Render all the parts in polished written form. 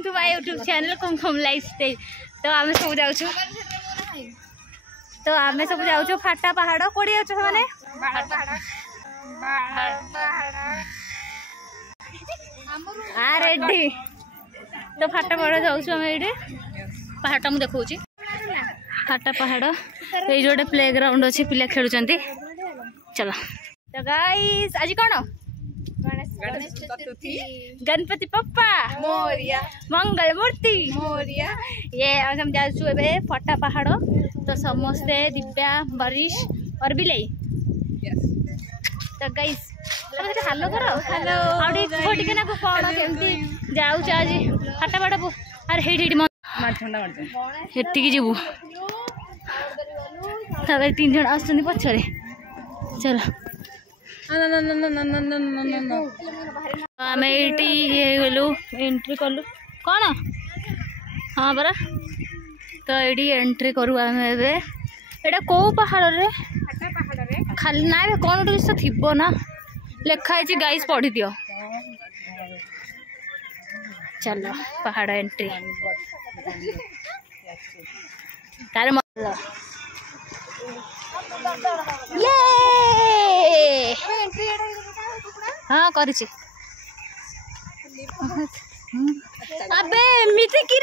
Welcome to my YouTube channel Kumkum Lifestyle. तो आम सब जाऊँ तो आम सब जाऊँ फाटा पहाड़ कौड़ी जाऊँ मैंने रेडी तो फाटा पहाड़ जाऊँ आम ये पहाड़ मुझे देखा फाटा पहाड़ ये जो प्ले ग्राउंड अच्छे पिला खेलुं चलो। तो गाइस आज कौन गणपति पप्पा मोरिया मंगल मूर्ति मोरिया ये हम जाऊँ फटा पहाड़। तो समस्ते दिव्या बरिश और बिलई तो गाइस हेलो करो हेलो आउटे ना कौन केमती जाऊँ आज फटा पहाड़ अरे हेटी जीवु तीन जन आस पछरे चलो आम ये गलु एंट्री कलु कौन हाँ परा तो ये एंट्री करू आम एटा कौ पहाड़ रे खाली ना कौन गोटे किस थी ना लिखाई गाइस पढ़ी दियो चलो पहाड़ एंट्री तार ये हाँ कर अबे एमती कि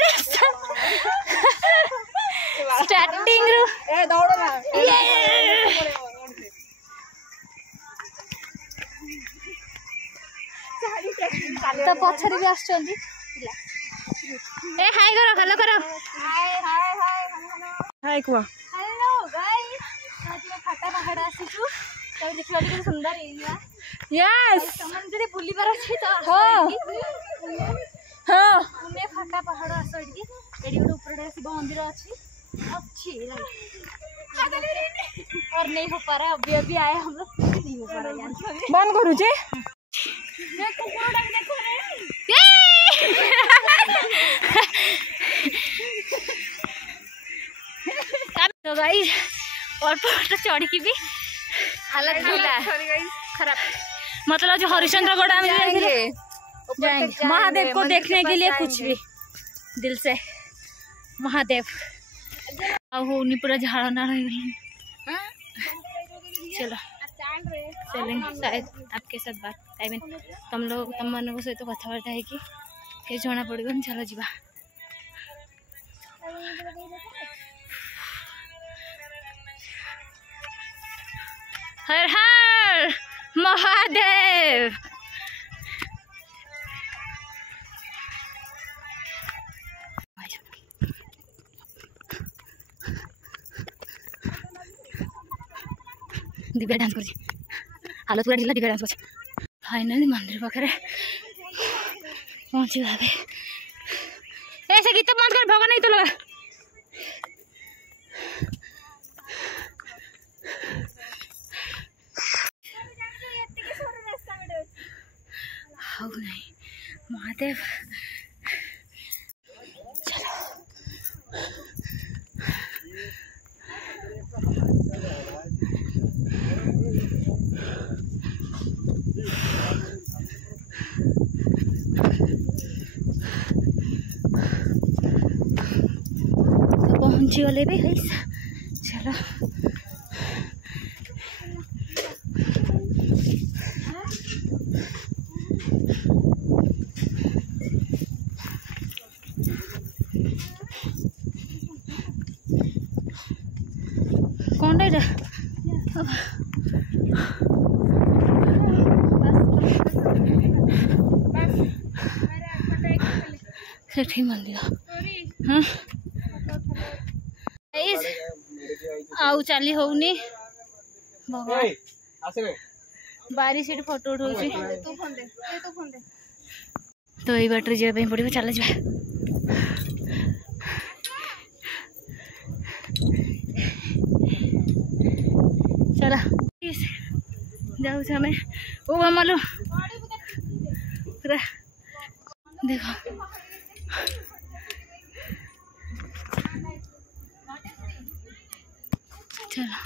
स्टार्टिंग तो पछरे भी आसुचंदी ए हाय करो हेलो करो हाय कुआ हेलो गाइस आज फाटा पहाड़ आसीचु तो देखला कि सुंदर एरिया यस समन जदि बुली बार अछि तो हां हां उमे फाटा पहाड़ आसडी एडी गोटे ऊपर शिव मंदिर अच्छी और नहीं हो पा रहा अभी अभी आए हम लोग नहीं हो पा रहा यार बंद करू जे देखो पूरा देखो रे तो गाइस और चढ़ की भी हालत खराब मतलब जो हरिश्चंद्रगढ़ में जाएंगे महादेव को देखने के लिए कुछ भी दिल से महादेव होनी पूरा झाड़ ना चलो चलेंगे शायद आपके साथ बात आई मीन तुम मान सहित कथबार्ता है कि जना पड़ो चलो जीवा हर हर महादेव दिव्या डांस कर हालत पूरा ढिला दिव्या डांस कर फाइनाली मंदिर पाखे पहुंची भागे ऐसे गीत बंद कर भगवान नहीं तो लगा नहीं महादेव चलो तो पहुंची गले भी है चलो कौन है सेठी मंदिर हाँ आउ चली होनी भगवान बारी से फोटो उठा तो ये बाटर जावाई पड़ो चल जा चला जाऊ हमें ओ हमारे पूरा देखो चलो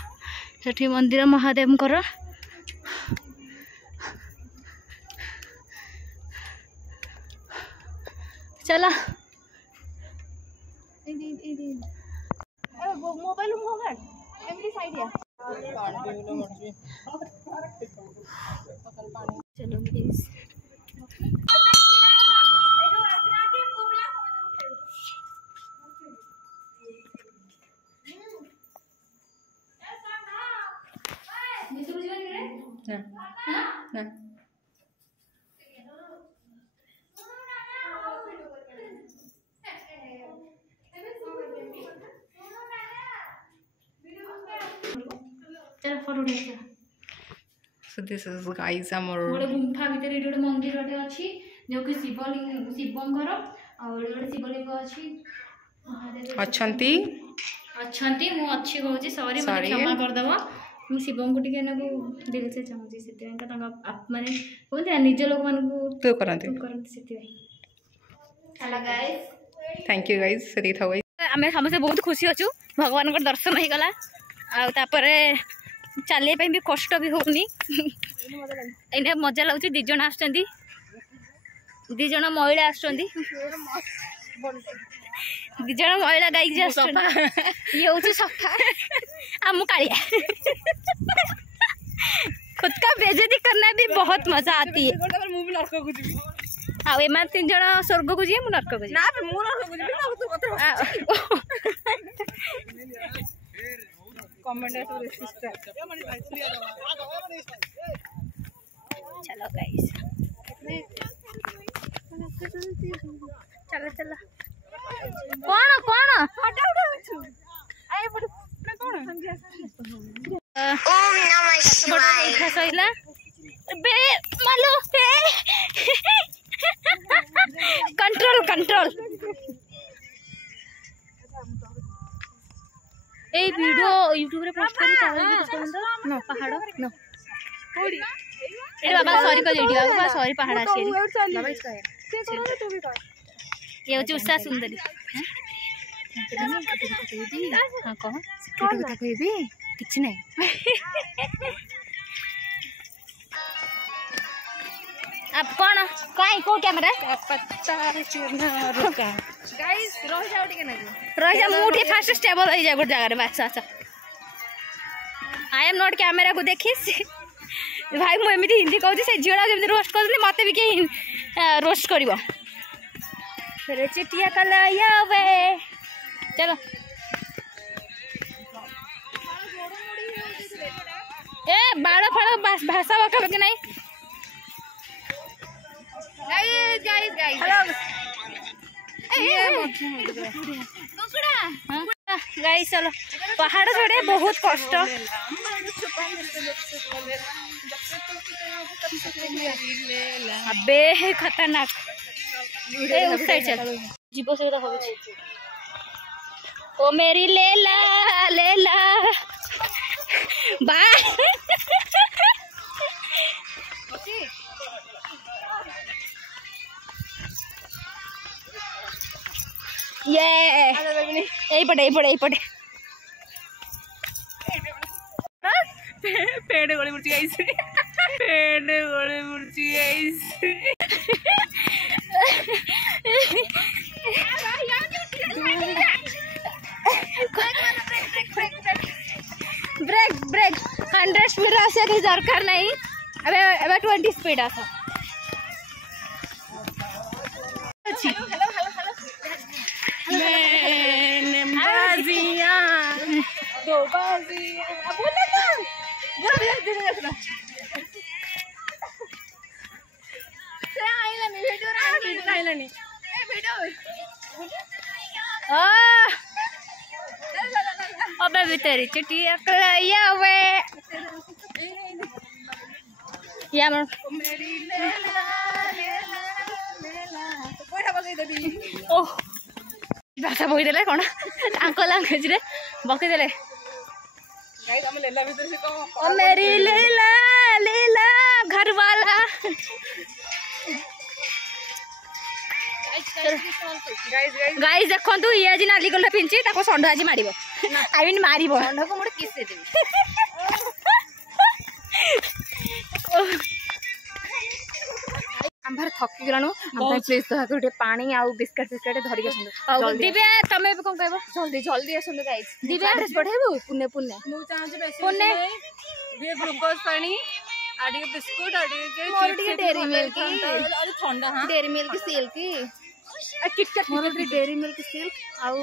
सेठी मंदिर महादेव कर चला मोबाइल मोबाइल एमडी साइड या चलो प्लीज ना चल फोटो उठा So this is guys our गोटे गुंफा भीतर ये मंदिर गोटे अच्छी जो कि शिवलिंग शिवंकर और गोटे शिवलिंग अच्छी अच्छंती अच्छंती मु अच्छी कहूँ सॉरी मत क्षमा कर दबो मु शिवं को टिके ना दिल से चाहूँ से माने कहते निज लोक मान तो करंती hello guys thank you guys sorry था गाइस आमे समस्त बहुत खुशी अछु भगवान को दर्शन हो गला आ तापरे चलिए भी कष्ट भी होनी एने मजा लगुच दी जन आस दी जन महिला आस दी जन महिला गाई ये हूँ सफा आम कालिया खुद का बेइज्जती करना भी बहुत मजा आती है हाँ एम तीन जन स्वर्ग को जी मुझे नर्क चलो गाइस चलो चलो कौन कौन सैला कंट्रोल कंट्रोल ए वीडियो यूट्यूब रे पोस्ट करी तार न पहाड़ न ए बाबा सॉरी कर वीडियो बाबा सॉरी पहाड़ आसी बाबा इसका है ये होची उषा सुंदरी हां कह केटा कथा कहबी किछ नै अब कौन कहीं को कैमरा पत्ता चूना रुका गाइस रह जाओ टिके ना रह जा मुठी फास्ट स्टेबल हो जा गुड जगह रे बस अच्छा आई एम नॉट कैमरा को देखिस भाई मु एमिति हिंदी कहू से झियोला जेमिति रोस्ट करनी मते भी के रोस्ट करबो रे चिटिया कलाया वे चलो ए बाड़ फाड़ भाषा बका के नहीं guys guys guys hello guys चलो पहाड़ चढ़े बहुत कष्ट अबे खतरनाक ए उस साइड चल जीवो से हो ओ मेरी लेला लेला बाय ये यही पड़े पेड़ गोली मुर्ची गाइस पेड़ गोली मुर्ची गाइस ब्रेक ब्रेक 100 स्पीड आसे की दरकार नहीं अबे 20 स्पीड आसा मैंने बाजियां दो बाजियां बोले ना जल्दी से आइलानी वीडियो आइलानी ए वीडियो अबे भी तेरी चिट्ठी अकलाया वे या मन मेरी लेला कोठा बगै देबी ओ भाषा बही देले कोन आंको लैंग्वेज रे बकई देले गाइस हम लेला भीतर से कहो ओ मेरी लेला लेला घर वाला गाइस देखंतु ये आज नाली गला पिंची ताको संड आज मारिबो आई मीन मारिबो संड को मोड किस दे देबी हम भार थकी गलानु हम प्लीज तो गोटे पानी आउ बिस्किट फिस्किट धरिक आसंदो दिव्या तमे भी कोन कहबो जल्दी जल्दी आसंदो गाइस दिव्या एड्रेस पठाइबो पुणे पुणे मु चाहूँ बेसी पुणे ये ग्लूकोज पानी आड़ी बिस्कुट आड़ी के मोर टिके डेरी मिल्क अरे ठंडा हां डेरी मिल्क सिल्क किटकैट मोर टिके डेरी मिल्क सिल्क आउ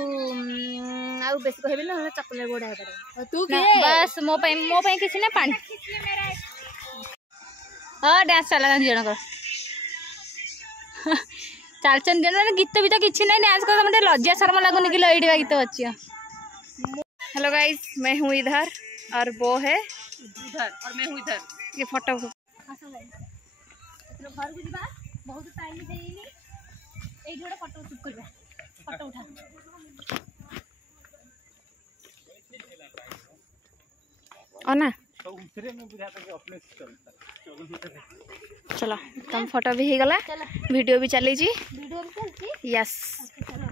आउ बेसी कहबे ना चॉकलेट गोडा है तू ना, के बस मो पे किसी ना पानी हाँ डांस चला जन कर चलचन जन मैंने गीत भी तो किसी ना डांस कर मतलब लज्जा शर्मा लगुनि कि लइडवा गीत अच्छी। हेलो गाइस मैं हूँ इधर और वो है इधर और मैं हूँ इधर ये फोटो घर को जीवा बहुत टाइम देइनी ए जोड़ा फोटो शूट करबा फोटो उठा ना चलो तुम फोटो भी गला वीडियो भी चली जी वीडियो भी चलती यस चलो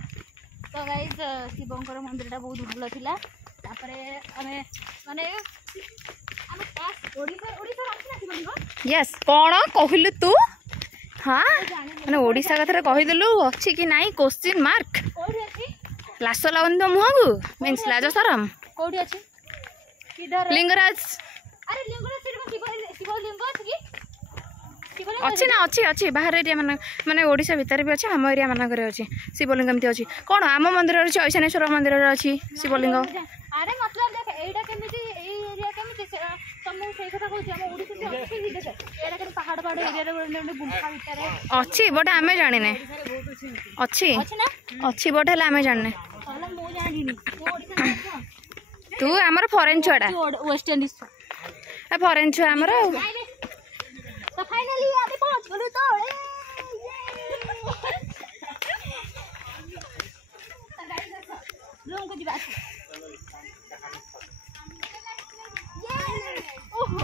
तो गाइस शिवंकर मंदिर बहुत भल थिला तापरे हमें माने हम पास ओडिसा यस कौन कहलु तू हाँ मैंने ओडिशा कथा कहीदेलु अच्छी कि नाई क्वेश्चन मार्क कोठी अछि लाश लगन तो मुह को मीन्स लाज सरम कोठी अछि किधर लिंगराज अरे लिंगराज शिवलिंग अछि कि शिवलिंग अच्छी ना अच्छी अच्छी बाहर एरिया माने ओडिशा भितर भी अच्छी आम एरिया मानक अच्छी शिवलिंग एमती अच्छी कौन आम मंदिर अच्छी ऐशानेश्वर मंदिर अच्छी शिवलिंग अरे मतलब देख एटा केमिति ए एरिया केमिति तुमको सेई कथा कहू हम ओडिसा से अच्छी देख एटा के पहाड़ पहाड़ एरिया रे गुंफा भीतर अच्छी बट आमे जानिने अच्छी अछि ना अच्छी बट है आमे जानिने ताला मो जानिनी मो ओडिसा से तू आमर फॉरेन छुआड़ा वेस्ट इंडीज फॉरेन छुआ आमर तो फाइनली आते पहुंच गलु तो रूम को जीवा ओहो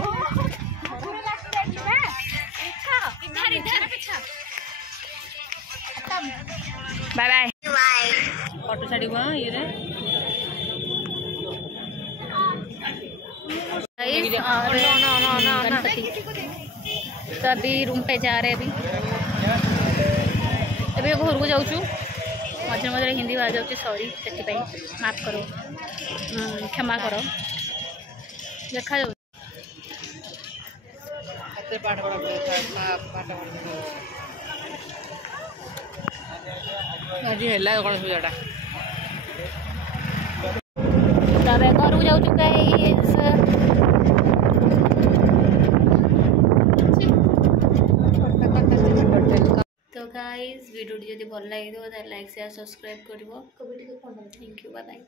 पूरा लागते है ना अच्छा इधर अच्छा बाय बाय फोटो छाड़ी हुआ ये रे और गणपति तो अभी रूम पे जा रहे अभी अभी घर को जाऊँ मझे मझे हिंदी बाहर जाऊँ सॉरी से माफ करो क्षमा करो देखा जाऊ आज है गणेश पूजा तब घर को जाऊँ तो गाइस वीडियो जदि भल लगे तो लाइक शेयर सब्सक्राइब करिवो। Thank you bye bye.